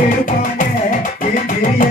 இருப்பாங்க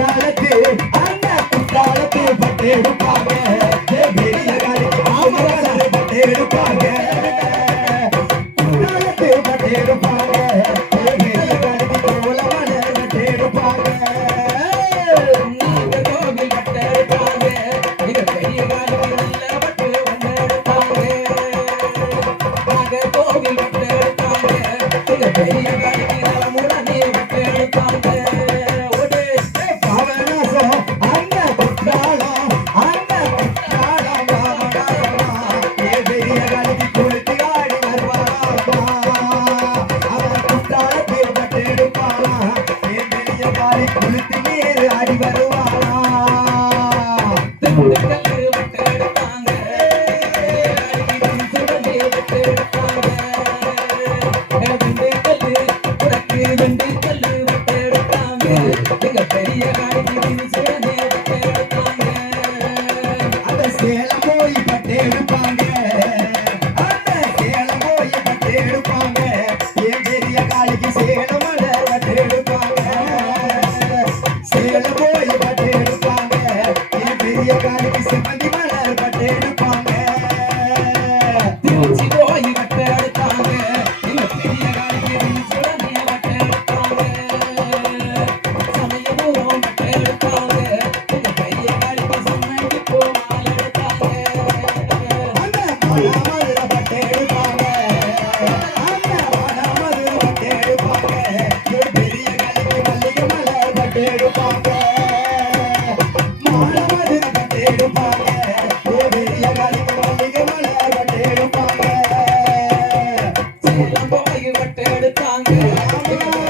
குற்றாலத்து அந்த குற்றாலத்து பட்டேடுப்பா வென்றி கல்லு வட்டெடுத்தாங்க மிக பெரிய காடி சேலம் போய் பட்டு எடுப்பாங்க. ஏன் பெரிய காலிக்கு சேலம் கைவிட்டு எடுத்தாங்க.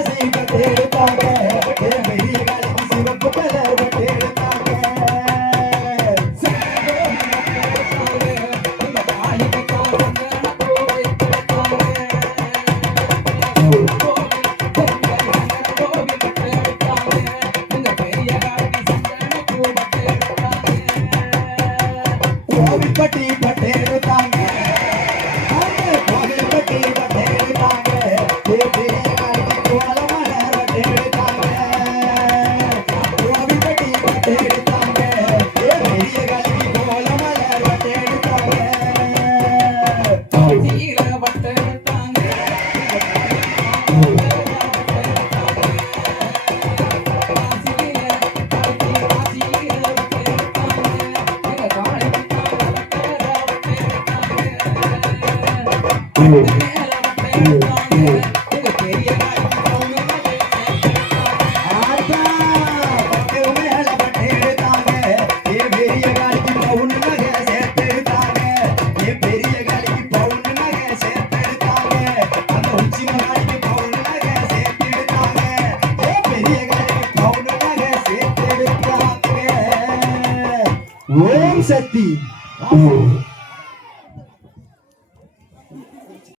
ஆத்தா rede.